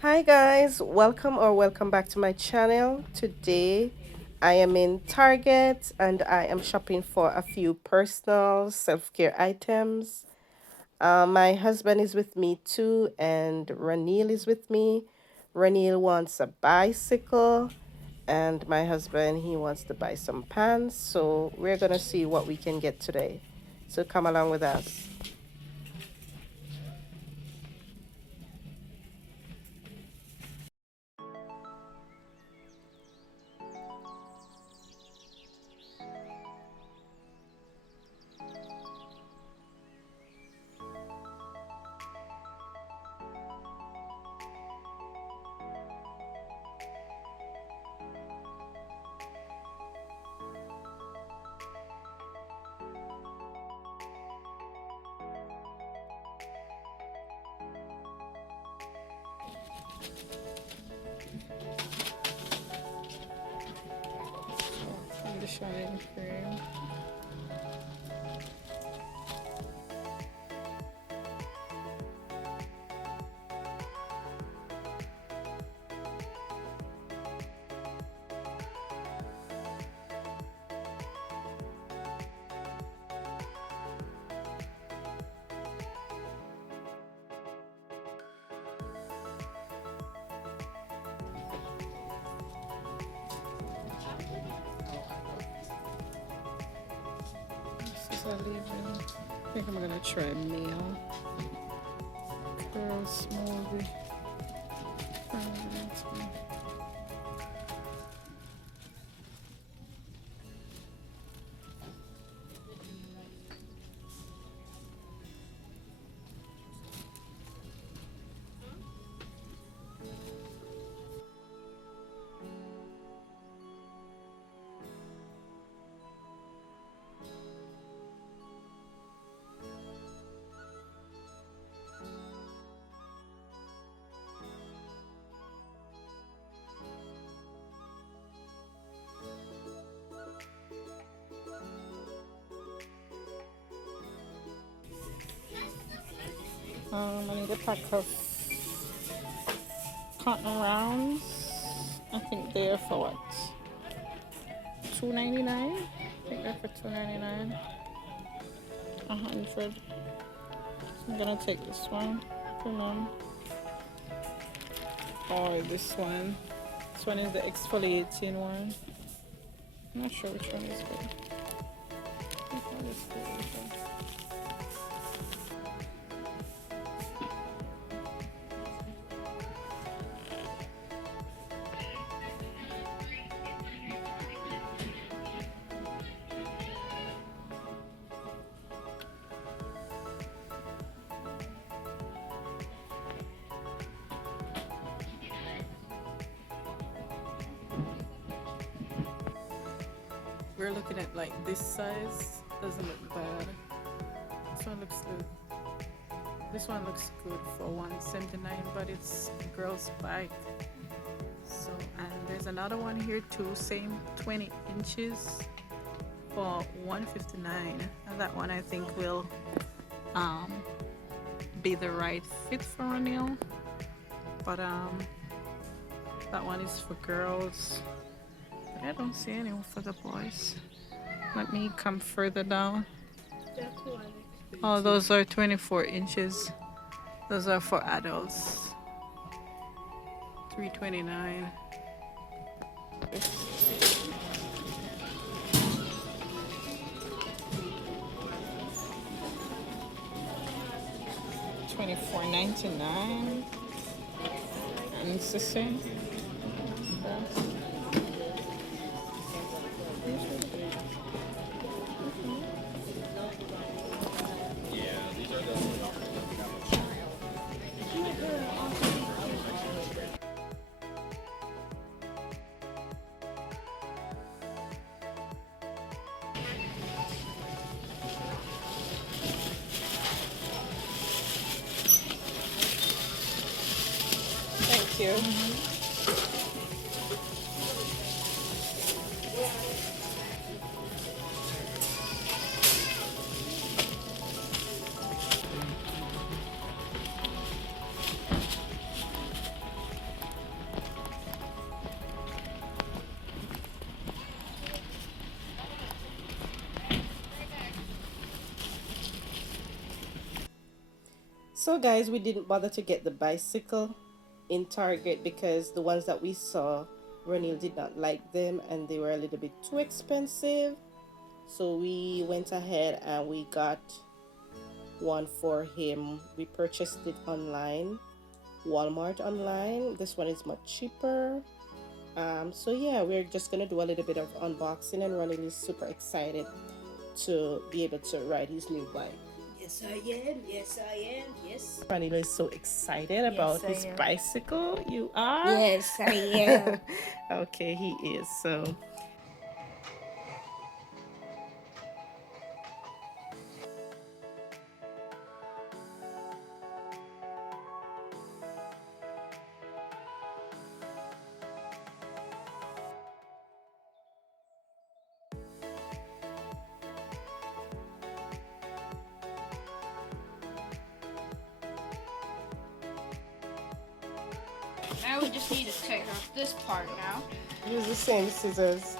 Hi guys, welcome back to my channel. Today I am in Target and I am shopping for a few personal self-care items. My husband is with me too and Ranil is with me. Ranil wants a bicycle and my husband he wants to buy some pants. So we're gonna see what we can get today. So come along with us. Conditioning cream. This is a leave-in. I think I'm gonna try meal. Curl smoothie. I need a pack of cotton rounds. I think they're for what? $2.99? I think they're for $2.99. 100. So I'm gonna take this one for mom. Or this one. This one is the exfoliating one. I'm not sure which one is good. Which one is good? We're looking at like this size. Doesn't look bad. This one looks good. This one looks good for $179, but it's a girl's bike. So, and there's another one here too, same 20 inches for $159. And that one I think will be the right fit for O'Neill. But that one is for girls. I don't see any for the boys. Let me come further down. Oh, those are 24 inches. Those are for adults. $3.29. $24.99. And it's the same. Thank you. So guys, we didn't bother to get the bicycle in Target because the ones that we saw, Ronil did not like them and they were a little bit too expensive. So we went ahead and we got one for him. We purchased it online, Walmart online. This one is much cheaper. So yeah, we're just gonna do a little bit of unboxing, and Ronil is super excited to be able to ride his new bike. Yes, I am. Yes, I am. Yes. Ronil is so excited about Yes, I his am. bicycle. You are? Yes, I am. Okay, he is. So Now we just need to take off this part now. use the same scissors.